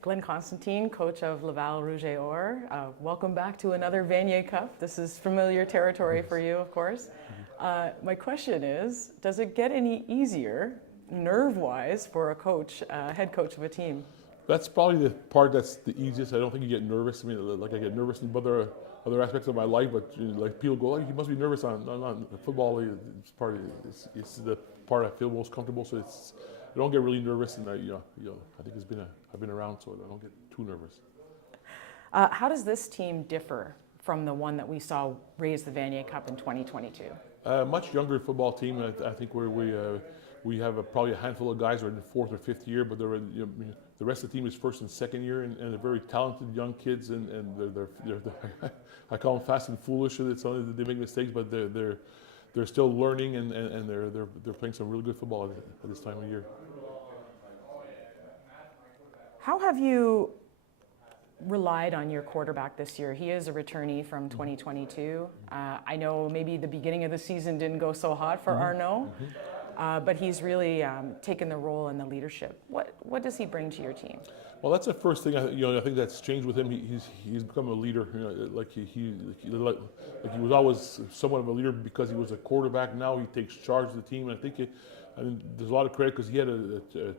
Glen Constantin, coach of Laval Rouge. Welcome back to another Vanier Cup. This is familiar territory for you, of course. My question is, does it get any easier, nerve-wise, for a coach, head coach of a team? That's probably the part that's the easiest. I don't think you get nervous. I mean, like I get nervous in other aspects of my life, but like people go, oh, you must be nervous on football. It's the part I feel most comfortable. So I don't get really nervous, and I think I've been around, so I don't get too nervous. How does this team differ from the one that we saw raise the Vanier Cup in 2022? Much younger football team. I think we have probably a handful of guys who are in the fourth or fifth year, but the rest of the team is first and second year, and they're very talented young kids, and they're I call them fast and foolish. It's only that they make mistakes, but they're still learning, and they're playing some really good football at this time of year. How have you relied on your quarterback this year? He is a returnee from 2022. I know maybe the beginning of the season didn't go so hot for Arnaud, but he's really taken the role in the leadership. What does he bring to your team? Well, that's the first thing I think that's changed with him. He's become a leader. Like he was always somewhat of a leader because he was a quarterback. Now he takes charge of the team, and I think there's a lot of credit because he had a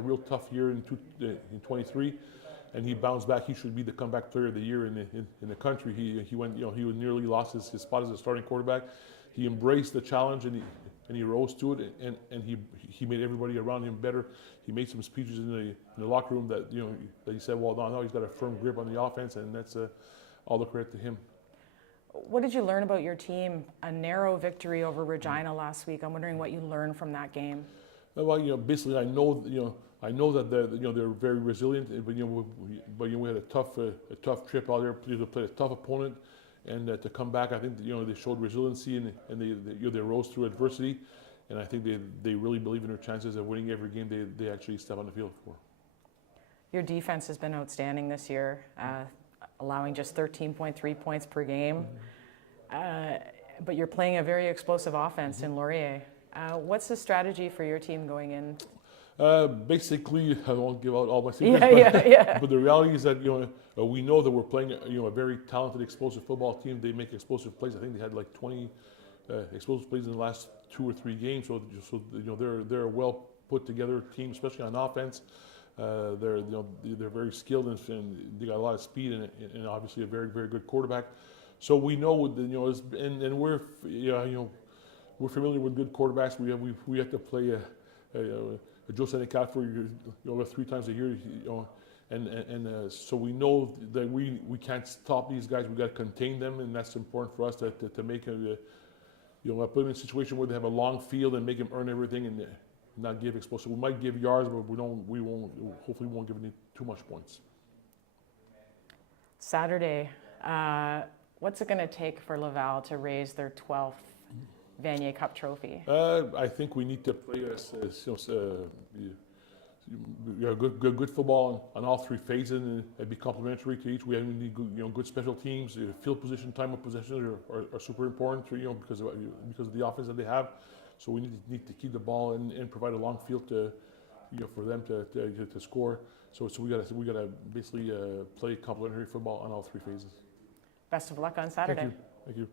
real tough year in 23. And he bounced back. He should be the comeback player of the year in the country. He went, he nearly lost his spot as a starting quarterback. He embraced the challenge and he rose to it, and he made everybody around him better. He made some speeches in the locker room that that he said, well, no, he's got a firm grip on the offense, and that's all the credit to him. What did you learn about your team? A narrow victory over Regina last week. I'm wondering what you learned from that game. Well, basically, I know that they're very resilient, but we had a tough trip out there. They played a tough opponent, and to come back, I think they showed resiliency and they rose through adversity, and I think they really believe in their chances of winning every game they actually step on the field for. Your defense has been outstanding this year, allowing just 13.3 points per game, but you're playing a very explosive offense in Laurier. What's the strategy for your team going in? Basically, I won't give out all my secrets, but the reality is that we know that we're playing a very talented, explosive football team. They make explosive plays. I think they had like 20 explosive plays in the last 2 or 3 games. So they're a well put together team, especially on offense. They're very skilled and they got a lot of speed and obviously a very, very good quarterback. So we know and we're familiar with good quarterbacks. We have to play Joe Senecal for 3 times a year, so we know that we can't stop these guys. We got to contain them, and that's important for us to make put them in a situation where they have a long field and make them earn everything and not give explosive. We might give yards, but we won't give any too much points. Saturday, what's it going to take for Laval to raise their 12th Vanier Cup trophy? I think we need to play good football on all 3 phases and be complementary to each. We need good special teams. Field position, time of possession are super important because of the offense that they have. So we need to keep the ball and provide a long field for them to score. So we gotta basically play complementary football on all 3 phases. Best of luck on Saturday. Thank you.